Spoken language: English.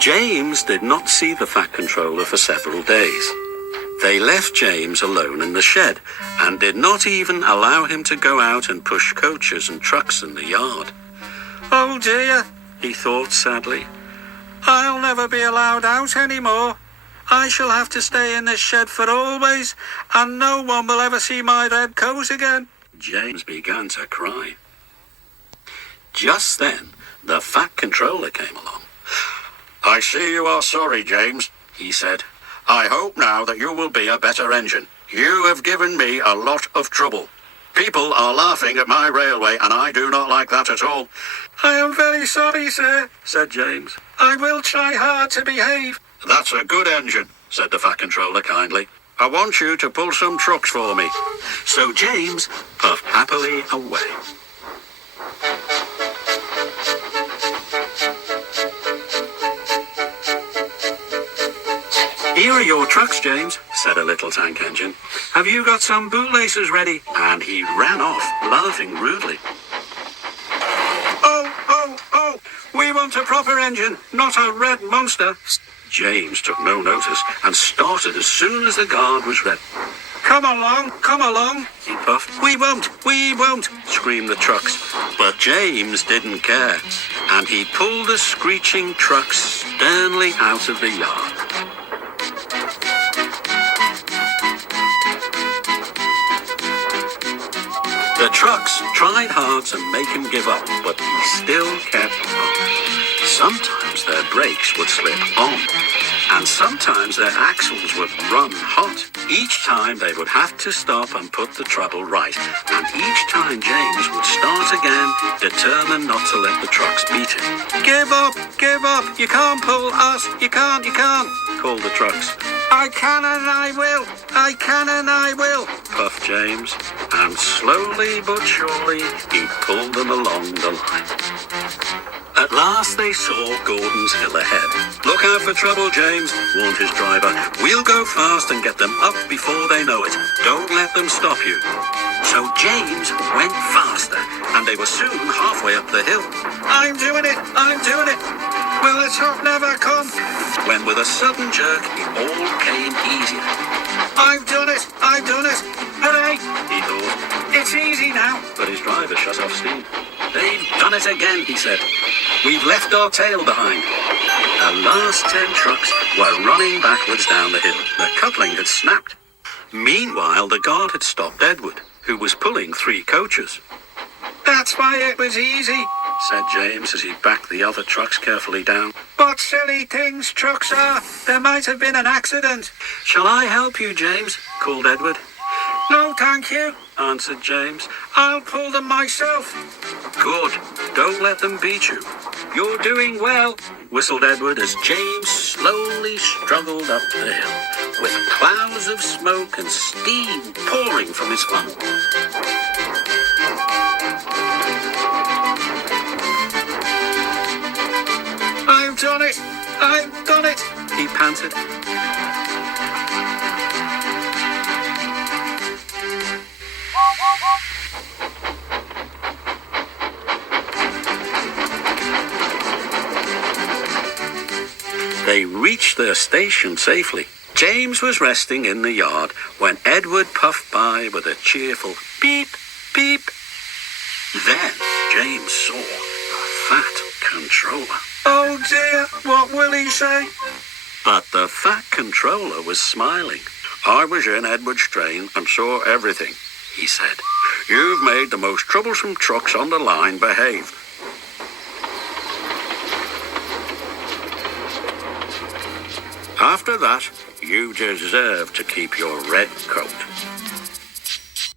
James did not see the Fat Controller for several days. They left James alone in the shed and did not even allow him to go out and push coaches and trucks in the yard. "Oh dear," he thought sadly. "I'll never be allowed out anymore. I shall have to stay in this shed for always, and no one will ever see my red coat again." James began to cry. Just then, the Fat Controller came along. "I see you are sorry, James," he said. "I hope now that you will be a better engine. You have given me a lot of trouble. People are laughing at my railway, and I do not like that at all." "I am very sorry, sir," said James. "I will try hard to behave." "That's a good engine," said the Fat Controller kindly. "I want you to pull some trucks for me." So James puffed happily away. "Here are your trucks, James," said a little tank engine. "Have you got some bootlaces ready?" And he ran off, laughing rudely. "Oh, oh, oh! We want a proper engine, not a red monster." James took no notice and started as soon as the guard was ready. Come along," he puffed. We won't," screamed the trucks. But James didn't care, and he pulled the screeching trucks sternly out of the yard. The trucks tried hard to make him give up, but he still kept on. Sometimes their brakes would slip on, and sometimes their axles would run hot. Each time they would have to stop and put the trouble right, and each time James would start again, determined not to let the trucks beat him. Give up, you can't pull us, you can't, called the trucks. I can and I will, puffed James, and slowly but surely he pulled them along the line. At last they saw Gordon's Hill ahead. "Look out for trouble, James," warned his driver. "We'll go fast and get them up before they know it. Don't let them stop you." So James went faster, and they were soon halfway up the hill. I'm doing it! Will the top never come?" When with a sudden jerk, it all came easier. I've done it! Hooray! He thought. It's easy now. But his driver shut off steam. "They've done it again," he said. "We've left our tail behind." The last 10 trucks were running backwards down the hill. The coupling had snapped. Meanwhile, the guard had stopped Edward, who was pulling 3 coaches. "That's why it was easy," said James as he backed the other trucks carefully down. "What silly things trucks are. There might have been an accident." "Shall I help you, James?" called Edward. "No, thank you," answered James. "I'll pull them myself." "Good. Don't let them beat you." "You're doing well," whistled Edward as James slowly struggled up the hill, with clouds of smoke and steam pouring from his funnel. I've done it, he panted. They reached their station safely. James was resting in the yard when Edward puffed by with a cheerful beep, beep. Then James saw the Fat Controller. Oh dear, what will he say? But the Fat Controller was smiling. I was in Edward's train and saw everything, he said. You've made the most troublesome trucks on the line behave. After that, you deserve to keep your red coat.